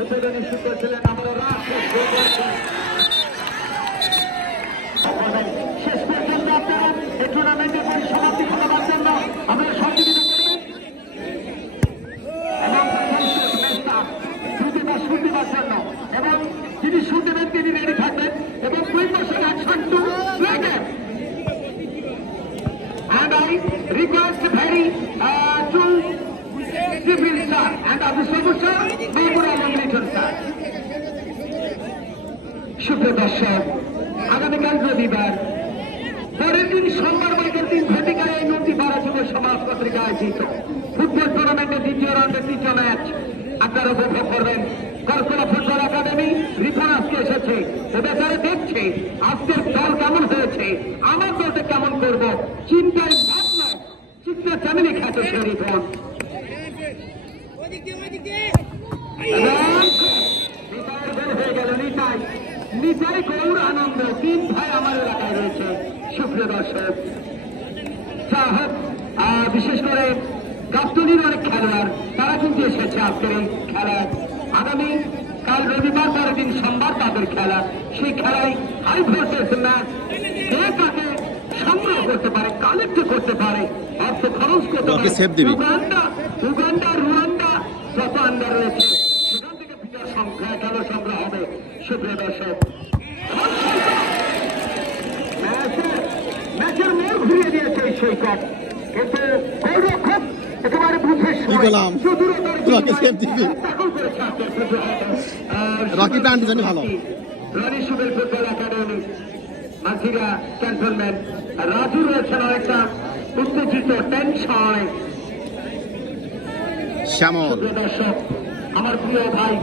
উদ্বোধনী সূত্র ছিলেন আমাদের শেষ পর্যন্ত আপনারা এই টুর্নামেন্টের সমাপ্তি ঘটাবার জন্য আমরা সহযোগিতা করবেন এবং শুনতে জন্য এবং যিনি শুনতে দেন তিনি রেডি থাকবেন এবং অ্যাকশন টু প্লেগেন and I request very to civil sir and officer sir Mahmoud Alam Liton sir সুপ্রিয় দর্শক আগামীকাল রবিবার পরের দিন সোমবার বাইকের দিন ঘটিকায় এই নদী বারাচুর সমাজ পত্রিকা আয়োজিত ফুটবল টুর্নামেন্টের দ্বিতীয় রাউন্ডের তৃতীয় ম্যাচ আপনারা উপভোগ করবেন কলকাতা ফুটবল একাডেমি রিপন আজকে এসেছে ও বেচারে দেখছে আজকের দল কেমন হয়েছে আমার দলটা কেমন করব চিন্তায় ভাবনা চিন্তা চামিনি খেতে সে রিপন হয়ে গেল নিতাই গৌর আনন্দ তিন ভাই আমার এলাকায় রয়েছে সুপ্রিয় দর্শক যা হোক বিশেষ করে গাবতলির অনেক খেলোয়াড় তারা কিন্তু এসেছে আজকের এই খেলায় আগামী কাল রবিবার পরের দিন সোমবার তাদের খেলা সেই খেলায় হাই ভোল্টেজ ম্যাচ কে তাকে সংগ্রহ করতে পারে কালেক্ট করতে পারে অর্থ খরচ করতে পারে উগান্ডা রুয়ান্ডা যত আন্ডার রয়েছে সেখান থেকে বিজয় সংখ্যা খেলা সংগ্রহ হবে সুপ্রিয় দর্শক ম্যাচের মোড় ঘুরিয়ে দিয়েছে এই সৈকত কিন্তু গোলরক্ষক একেবারে বুঝে রকি প্যান্ট জানি ভালো রানী সুবেল ফুটবল একাডেমি মাঝিরা ক্যান্টনমেন্ট রাজু রয়েছেন অনেকটা উত্তেজিত টেনশন শ্যামল দর্শক আমার প্রিয় ভাই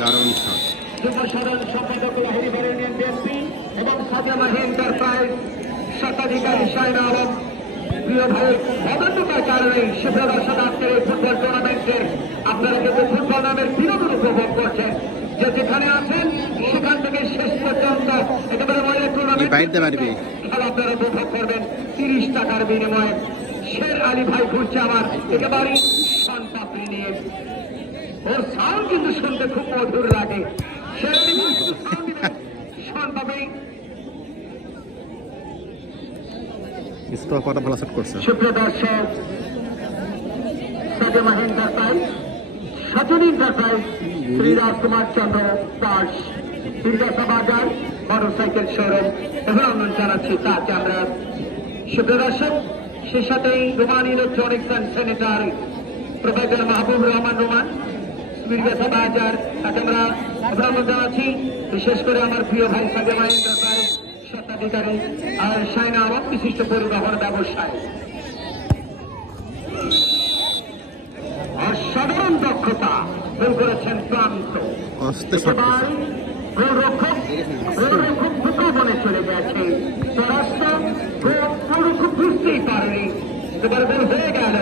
দারুণ যুব সাধারণ সম্পাদক হরিবার ইউনিয়ন বিএনপি এবং সাজামা এন্টারপ্রাইজ স্বত্বাধিকারী শাহিন আলম প্রিয় ভাই অবশ্যতার কারণে সুপ্রিয় দর্শক আজকের এই ফুটবল টুর্নামেন্টের আপনারা কিন্তু ফুটবল নামের বিনোদন উপভোগ করছেন যে যেখানে আছেন সেখান থেকে শেষ পর্যন্ত একেবারে মহিলা টুর্নামেন্ট খেলা আপনারা উপভোগ করবেন 30 টাকার বিনিময়ে শের আলী ভাই ঘুরছে আমার একেবারে শান্তাপ্রি নিয়ে ওর সাউন্ড কিন্তু শুনতে খুব মধুর লাগে শের আলী ভাই শুধু সাউন্ড দিবেন শান্তাপ্রি কটা ভালো সেট করছে সুপ্রিয় দর্শক সাজে মহেন্দ্র পাই সচনী দেখায় শ্রী রাজকুমার চন্দ্র দাস বিদ্যাসা বাজার মোটরসাইকেল শোরুম অভিনন্দন জানাচ্ছি তাকে আমরা সুপ্রিয় দর্শক সে সাথেই Roman electronics and sanitary professor Mahbub Rahman Roman বিদ্যাসা বাজার তাকে আমরা অভিনন্দন জানাচ্ছি বিশেষ করে আমার প্রিয় ভাই সাজে মহেন্দ্র পাই স্বত্বাধিকারী আর শাহিন আলম বিশিষ্ট পরিবহন ব্যবসায়ী অসাধারণ দক্ষতা গোল করেছেন প্রান্ত গোলরক্ষক বনে চলে গেছে গোলরক্ষক বুঝতেই পারেনি এবার গোল হয়ে গেল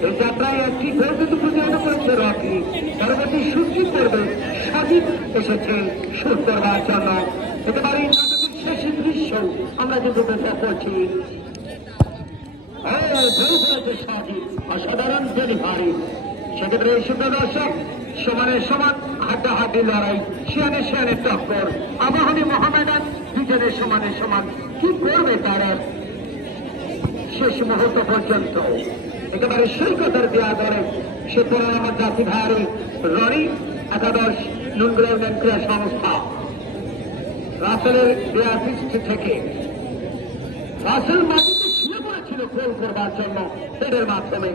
এই যাত্রায় একটি গোল কিন্তু প্রতিহত করেছে রকি পরবর্তী সুযোগ করবে সাজিদ এসেছে শুট করবার জন্য একেবারে শেষ দৃশ্য আমরা কিন্তু উপভোগ করছি সাজিদ অসাধারণ ডেলিভারি সেক্ষেত্রে এই সুন্দর দর্শক সমানের সমান হাড্ডাহাড্ডি লড়াই শিয়ানে শিয়ানে টক্কর আবাহনী মোহামেডান দুজনের সমানের সমান কি করবে তারা শেষ মুহূর্ত পর্যন্ত একেবারে সৈকতের দেওয়া ধরে সে পড়ার আমার জাতি ভাইয়ারি রনি একাদশ নুনগুলো ক্রীড়া সংস্থা রাসেলের দেয়া দৃষ্টি থেকে রাসেল মাটিতে শুয়ে পড়েছিল গোল করবার জন্য এদের মাধ্যমে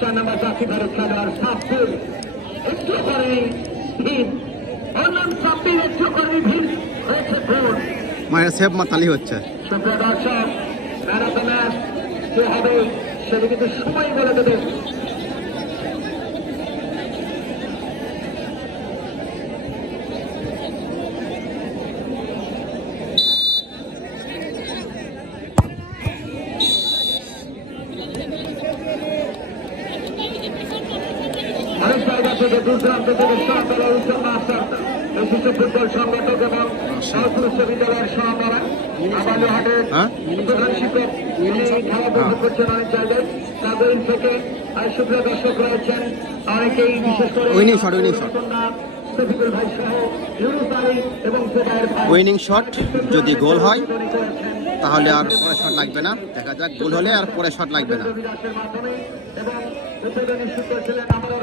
4 নম্বর জাতিভারের খেলোয়াড় সাব্বির একটু করেনি ভিড় অন্যান্য সাব্বির একটু করেনি ভিড় হয়েছে গোল মায়ের সেভ মাতালি হচ্ছে সুপ্রিয় দর্শক ম্যান অফ দ্য ম্যাচ কে হবে সেটা কিন্তু সময় বলে দেবে অনেক জায়গা থেকে দূর দূরান্ত থেকে সব দলের উচ্চ মাস্টার শিশু ফুটবল সংগঠক এবং উচ্চ বিদ্যালয়ের সহকারী আমালুহাটের হ্যাঁ প্রধান শিক্ষক তিনি খেলা উপভোগ করছেন অনেক জায়গায় তাদের থেকে সুপ্রিয় দর্শক রয়েছেন অনেকেই বিশেষ করে Winning shot, winning shot. Shafiqul ভাই সহ ইউনুস আলী এবং জুবায়ের ভাই উইনিং শট যদি গোল হয় তাহলে আর পরে শট লাগবে না, দেখা যাক গোল হলে আর পরে শট লাগবে না। বিরাটের মাধ্যমে এবং উদ্বোধনী সূত্র ছিলেন আমাদের